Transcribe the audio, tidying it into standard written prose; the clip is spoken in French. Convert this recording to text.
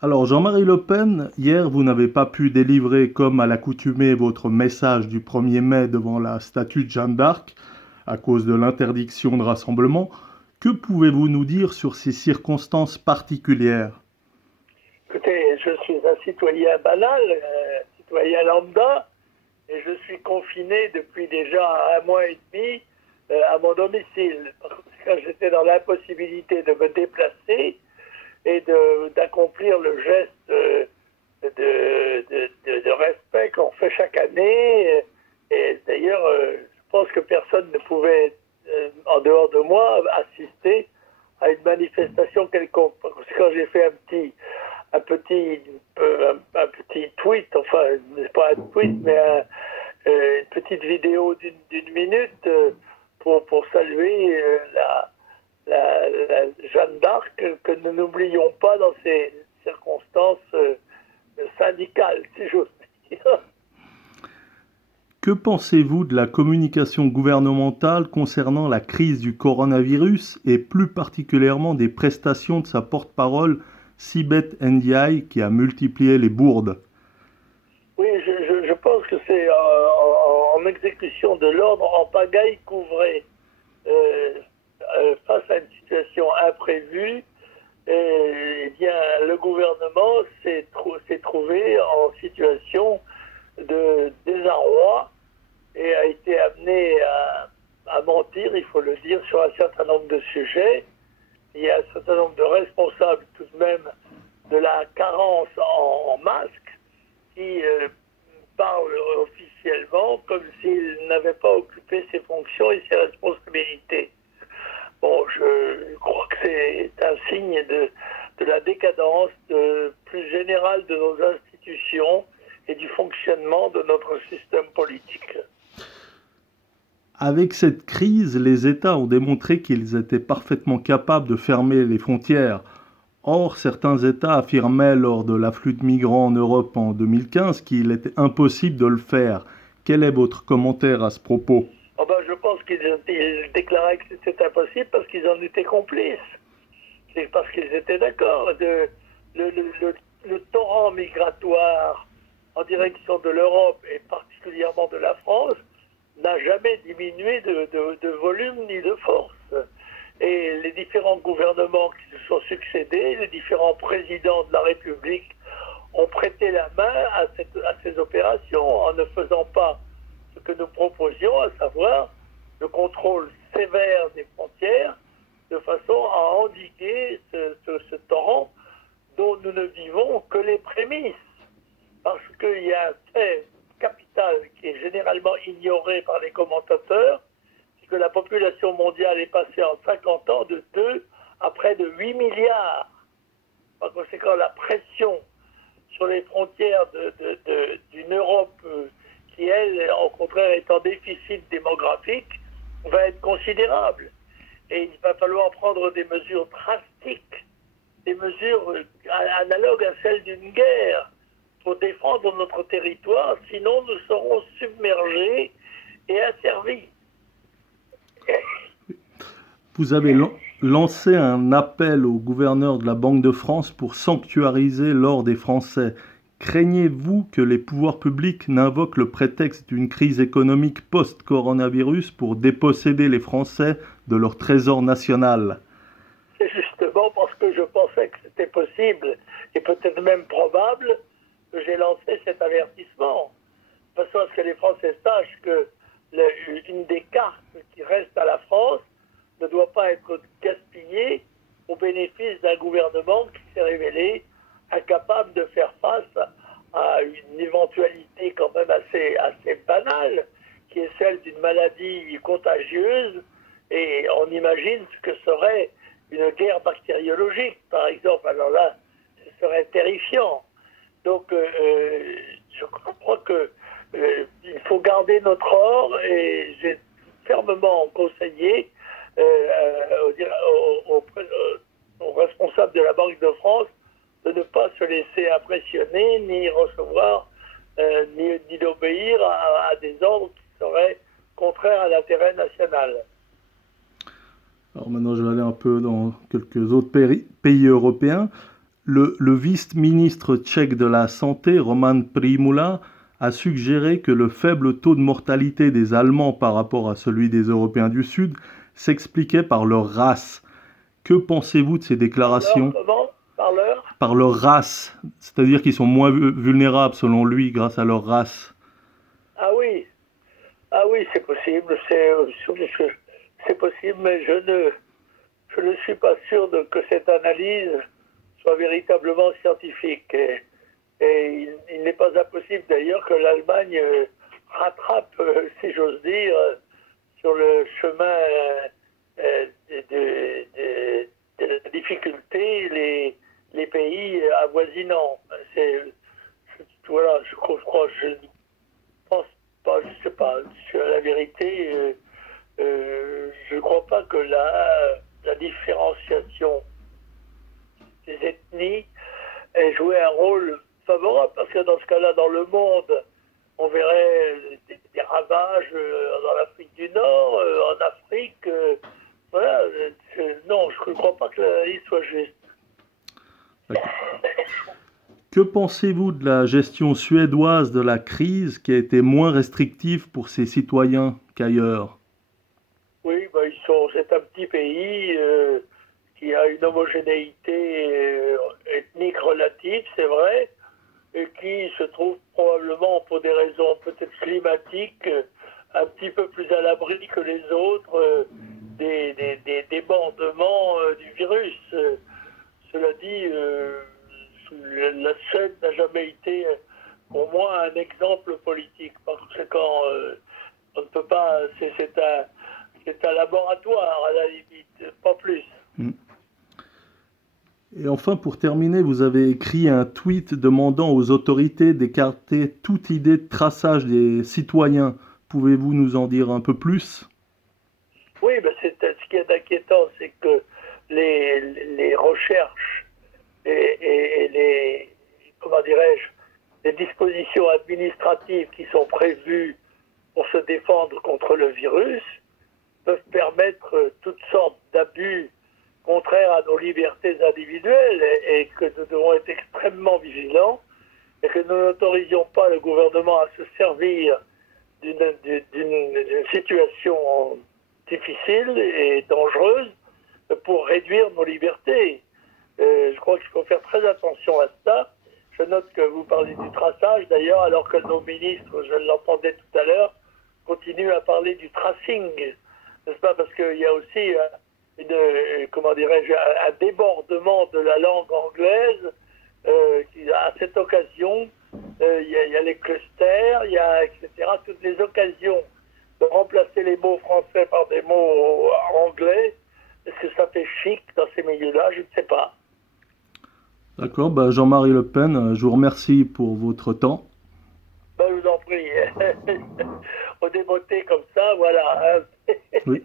Alors, Jean-Marie Le Pen, hier, vous n'avez pas pu délivrer comme à l'accoutumée votre message du 1er mai devant la statue de Jeanne d'Arc à cause de l'interdiction de rassemblement. Que pouvez-vous nous dire sur ces circonstances particulières? Écoutez, je suis un citoyen banal, citoyen lambda, et je suis confiné depuis déjà un mois et demi à mon domicile. Parce que j'étais dans l'impossibilité de me déplacer et d'accomplir le geste de respect qu'on fait chaque année. Et d'ailleurs, je pense que personne ne pouvait, en dehors de moi, assister à une manifestation quelconque. Parce que quand j'ai fait un petit, un petit tweet, enfin, c'est pas un tweet, mais une petite vidéo d'une minute pour saluer la Jeanne d'Arc, que nous n'oublions pas dans ces circonstances syndicales, si j'ose dire. Que pensez-vous de la communication gouvernementale concernant la crise du coronavirus et plus particulièrement des prestations de sa porte-parole Sibeth Ndiaye qui a multiplié les bourdes? Oui, je pense que c'est en exécution de l'ordre en pagaille couvrée face à une situation imprévue. Eh bien, le gouvernement s'est trouvé en situation de désarroi et a été amené à mentir, il faut le dire, sur un certain nombre de sujets. Il y a un certain nombre de responsables tout de même de la carence en masques qui parlent officiellement comme s'il n'avait pas occupé ses fonctions et ses responsabilités. Bon, je crois que c'est un signe de la décadence plus générale de nos institutions et du fonctionnement de notre système politique. Avec cette crise, les États ont démontré qu'ils étaient parfaitement capables de fermer les frontières. Or, certains États affirmaient lors de l'afflux de migrants en Europe en 2015 qu'il était impossible de le faire. Quel est votre commentaire à ce propos? Oh ben, je pense qu'ils déclaraient que c'était impossible parce qu'ils en étaient complices. C'est parce qu'ils étaient d'accord. Le torrent migratoire en direction de l'Europe et particulièrement de la France n'a jamais diminué de volume ni de force. Et les différents gouvernements qui se sont succédés, les différents présidents de la République ont prêté la main à ces opérations en ne faisant pas ce que nous proposions, à savoir le contrôle sévère des frontières, de façon à endiguer ce torrent dont nous ne vivons que les prémices. Parce qu'il y a un fait capital qui est généralement ignoré par les commentateurs, c'est que la population mondiale est passée en 50 ans de 2 à près de 8 milliards. Par conséquent, la pression sur les frontières d'une Europe qui, elle, au contraire, est en déficit démographique, va être considérable. Et il va falloir prendre des mesures drastiques, des mesures analogues à celles d'une guerre pour défendre notre territoire, sinon nous serons submergés et asservis. Vous avez lancé un appel au gouverneur de la Banque de France pour sanctuariser l'or des Français. Craignez-vous que les pouvoirs publics n'invoquent le prétexte d'une crise économique post-coronavirus pour déposséder les Français de leur trésor national? C'est justement parce que je pensais que c'était possible et peut-être même probable que j'ai lancé cet avertissement. De façon à ce que les Français sachent que une des cartes qui reste à la France ne doit pas être gaspillée au bénéfice d'un gouvernement qui s'est révélé incapable de faire face à une éventualité quand même assez banale, qui est celle d'une maladie contagieuse, et on imagine ce que serait une guerre bactériologique, par exemple. Alors là, ce serait terrifiant. Donc, je crois que il faut garder notre or, et j'ai fermement conseillé aux responsables de la Banque de France de ne pas se laisser impressionner, ni recevoir, ni d'obéir à des ordres qui seraient contraires à l'intérêt national. Alors maintenant, je vais aller un peu dans quelques autres pays européens. Le vice-ministre tchèque de la Santé, Roman Primula, a suggéré que le faible taux de mortalité des Allemands par rapport à celui des Européens du Sud s'expliquait par leur race. Que pensez-vous de ces déclarations? Comment? Par l'heure? Par leur race, c'est-à-dire qu'ils sont moins vulnérables selon lui grâce à leur race. Ah oui, ah oui, c'est possible, c'est possible, mais je ne suis pas sûr que cette analyse soit véritablement scientifique. Et il n'est pas impossible d'ailleurs que l'Allemagne rattrape, si j'ose dire, sur le chemin de la difficulté les pays avoisinants. Voilà, je crois, je pense pas, je sais pas, sur la vérité, je ne crois pas que la différenciation des ethnies ait joué un rôle favorable, parce que dans ce cas-là, dans le monde, on verrait des ravages dans l'Afrique du Nord, en Afrique. Voilà, non, je ne crois pas que l'analyse soit juste. Que pensez-vous de la gestion suédoise de la crise qui a été moins restrictive pour ses citoyens qu'ailleurs? Oui, ben c'est un petit pays qui a une homogénéité ethnique relative, c'est vrai, et qui se trouve probablement, pour des raisons peut-être climatiques, un petit peu plus à l'abri que les autres des débordements du virus. Cela dit, la Suède n'a jamais été, pour moi, un exemple politique. Par conséquent, on ne peut pas. C'est un laboratoire, à la limite, pas plus. Et enfin, pour terminer, vous avez écrit un tweet demandant aux autorités d'écarter toute idée de traçage des citoyens. Pouvez-vous nous en dire un peu plus? Oui, ben ce qui est inquiétant, c'est que les recherches et les, comment dirais-je, les dispositions administratives qui sont prévues pour se défendre contre le virus peuvent permettre toutes sortes d'abus contraires à nos libertés individuelles et que nous devons être extrêmement vigilants et que nous n'autorisions pas le gouvernement à se servir d'une situation difficile et dangereuse pour réduire nos libertés. Je crois qu'il faut faire très attention à ça. Je note que vous parlez du traçage, d'ailleurs, alors que nos ministres, je l'entendais tout à l'heure, continuent à parler du tracing, n'est-ce pas? Parce qu'il y a aussi comment dirais-je, un débordement de la langue anglaise qui, à cette occasion, il y a les clusters, il y a, etc., toutes les occasions de remplacer les mots français par des mots anglais. Est-ce que ça fait chic dans ces milieux-là? Je ne sais pas. D'accord, bah Jean-Marie Le Pen, je vous remercie pour votre temps. Ben, je vous en prie. Au débeauté comme ça, voilà. Oui.